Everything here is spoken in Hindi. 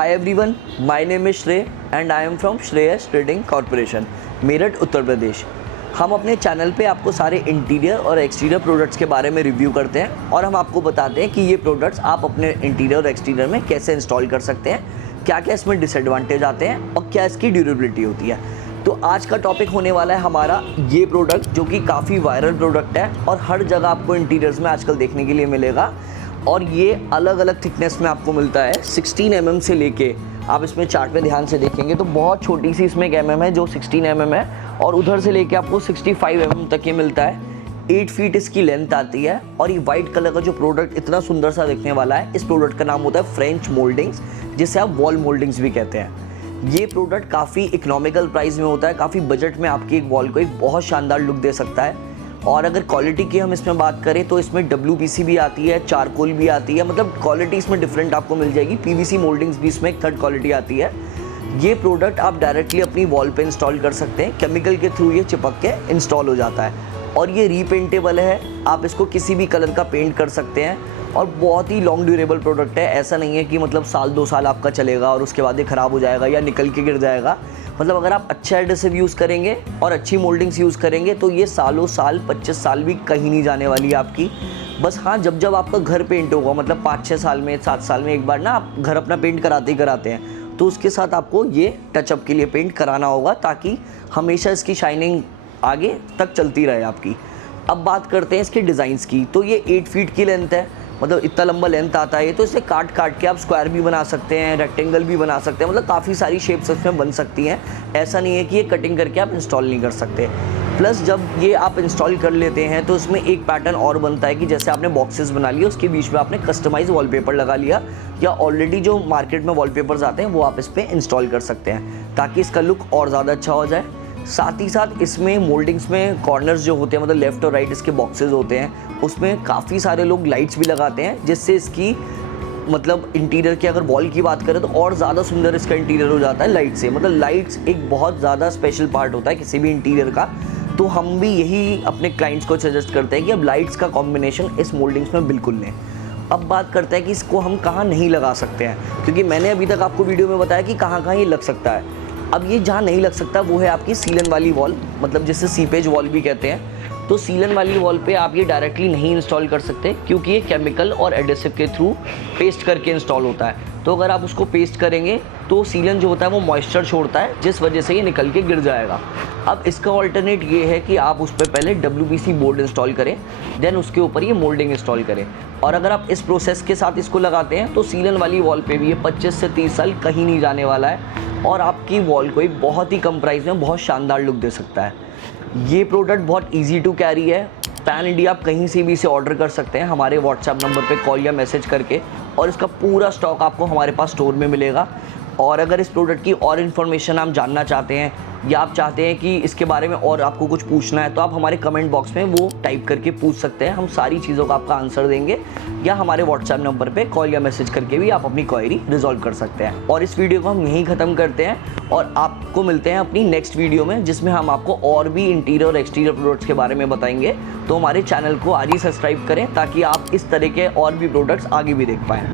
Hi everyone, my name is Shrey and I am from Shreyash Trading Corporation, Meerut, Uttar Pradesh. हम अपने चैनल पे आपको सारे इंटीरियर और एक्सटीरियर प्रोडक्ट्स के बारे में रिव्यू करते हैं और हम आपको बताते हैं कि ये प्रोडक्ट्स आप अपने इंटीरियर और एक्सटीरियर में कैसे इंस्टॉल कर सकते हैं, क्या क्या इसमें डिसएडवांटेज आते हैं और क्या इसकी ड्यूरेबिलिटी होती है। तो आज का टॉपिक होने वाला है हमारा ये प्रोडक्ट, जो कि काफ़ी वायरल प्रोडक्ट है और हर जगह आपको इंटीरियर्स में आजकल देखने के लिए मिलेगा। और ये अलग अलग थिकनेस में आपको मिलता है, 16 mm से लेके, आप इसमें चार्ट में ध्यान से देखेंगे तो बहुत छोटी सी इसमें एक mm है जो 16 mm है, और उधर से लेके आपको 65 mm तक ये मिलता है। 8 फीट इसकी लेंथ आती है। और ये वाइट कलर का जो प्रोडक्ट इतना सुंदर सा दिखने वाला है, इस प्रोडक्ट का नाम होता है फ्रेंच मोल्डिंग्स, जिसे आप वॉल मोल्डिंग्स भी कहते हैं। ये प्रोडक्ट काफ़ी इकोनॉमिकल प्राइस में होता है, काफ़ी बजट में आपकी एक वॉल को एक बहुत शानदार लुक दे सकता है। और अगर क्वालिटी की हम इसमें बात करें तो इसमें WPC भी आती है, चारकोल भी आती है, मतलब क्वालिटी इसमें डिफरेंट आपको मिल जाएगी। PVC मोल्डिंग्स भी इसमें एक थर्ड क्वालिटी आती है। ये प्रोडक्ट आप डायरेक्टली अपनी वॉल पे इंस्टॉल कर सकते हैं, केमिकल के थ्रू ये चिपक के इंस्टॉल हो जाता है। और ये रीपेंटेबल है, आप इसको किसी भी कलर का पेंट कर सकते हैं और बहुत ही लॉन्ग ड्यूरेबल प्रोडक्ट है। ऐसा नहीं है कि मतलब साल 2 साल आपका चलेगा और उसके बाद ये ख़राब हो जाएगा या निकल के गिर जाएगा। मतलब अगर आप अच्छा एडहेसिव यूज़ करेंगे और अच्छी मोल्डिंग्स यूज़ करेंगे तो ये सालों साल 25 साल भी कहीं नहीं जाने वाली है आपकी। बस हाँ, जब आपका घर पेंट होगा, मतलब 5-6 साल में, 7 साल में एक बार ना आप घर अपना पेंट कराते ही कराते हैं, तो उसके साथ आपको ये टचअप के लिए पेंट कराना होगा, ताकि हमेशा इसकी शाइनिंग आगे तक चलती रहे आपकी। अब बात करते हैं इसके डिज़ाइंस की। तो ये 8 फीट की लेंथ है, मतलब इतना लंबा लेंथ आता है। तो इसे काट के आप स्क्वायर भी बना सकते हैं, रेक्टेंगल भी बना सकते हैं, मतलब काफ़ी सारी शेप्स इसमें बन सकती हैं। ऐसा नहीं है कि ये कटिंग करके आप इंस्टॉल नहीं कर सकते। प्लस जब ये आप इंस्टॉल कर लेते हैं तो इसमें एक पैटर्न और बनता है कि जैसे आपने बॉक्सेस बना लिए, उसके बीच में आपने कस्टमाइज वॉलपेपर लगा लिया, या ऑलरेडी जो मार्केट में वॉलपेपर्स आते हैं वो आप इस पर इंस्टॉल कर सकते हैं, ताकि इसका लुक और ज़्यादा अच्छा हो जाए। साथ ही साथ इसमें मोल्डिंग्स में कॉर्नर्स जो होते हैं, मतलब लेफ़्ट और राइट इसके बॉक्सेस होते हैं, उसमें काफ़ी सारे लोग लाइट्स भी लगाते हैं, जिससे इसकी मतलब इंटीरियर की अगर वॉल की बात करें तो और ज़्यादा सुंदर इसका इंटीरियर हो जाता है लाइट से। मतलब लाइट्स एक बहुत ज़्यादा स्पेशल पार्ट होता है किसी भी इंटीरियर का। तो हम भी यही अपने क्लाइंट्स को सजेस्ट करते हैं कि अब लाइट्स का कॉम्बिनेशन इस मोल्डिंग्स में बिल्कुल लें। अब बात करते हैं कि इसको हम कहाँ नहीं लगा सकते हैं, क्योंकि मैंने अभी तक आपको वीडियो में बताया कि कहाँ ये लग सकता है। अब ये जहाँ नहीं लग सकता वो है आपकी सीलन वाली वॉल, मतलब जिसे सीपेज वॉल भी कहते हैं। तो सीलन वाली वॉल पे आप ये डायरेक्टली नहीं इंस्टॉल कर सकते, क्योंकि ये केमिकल और एडेसिव के थ्रू पेस्ट करके इंस्टॉल होता है। तो अगर आप उसको पेस्ट करेंगे तो सीलन जो होता है वो मॉइस्चर छोड़ता है, जिस वजह से ये निकल के गिर जाएगा। अब इसका ऑल्टरनेट ये है कि आप उस पर पहले WPC बोर्ड इंस्टॉल करें, देन उसके ऊपर ये मोल्डिंग इंस्टॉल करें। और अगर आप इस प्रोसेस के साथ इसको लगाते हैं तो सीलन वाली वॉल पे भी ये 25 से 30 साल कहीं नहीं जाने वाला है और आपकी वॉल को एक बहुत ही कम प्राइस में बहुत शानदार लुक दे सकता है। ये प्रोडक्ट बहुत ईजी टू कैरी है। पैन इंडिया आप कहीं से भी इसे ऑर्डर कर सकते हैं हमारे व्हाट्सएप नंबर पे कॉल या मैसेज करके, और इसका पूरा स्टॉक आपको हमारे पास स्टोर में मिलेगा। और अगर इस प्रोडक्ट की और इन्फॉर्मेशन आप जानना चाहते हैं या आप चाहते हैं कि इसके बारे में और आपको कुछ पूछना है, तो आप हमारे कमेंट बॉक्स में वो टाइप करके पूछ सकते हैं। हम सारी चीज़ों का आपका आंसर देंगे, या हमारे व्हाट्सएप नंबर पे कॉल या मैसेज करके भी आप अपनी क्वेरी रिजॉल्व कर सकते हैं। और इस वीडियो को हम यहीं ख़त्म करते हैं और आपको मिलते हैं अपनी नेक्स्ट वीडियो में, जिसमें हम आपको और भी इंटीरियर और एक्सटीरियर प्रोडक्ट्स के बारे में बताएंगे। तो हमारे चैनल को आज ही सब्सक्राइब करें, ताकि आप इस तरह के और भी प्रोडक्ट्स आगे भी देख पाएँ।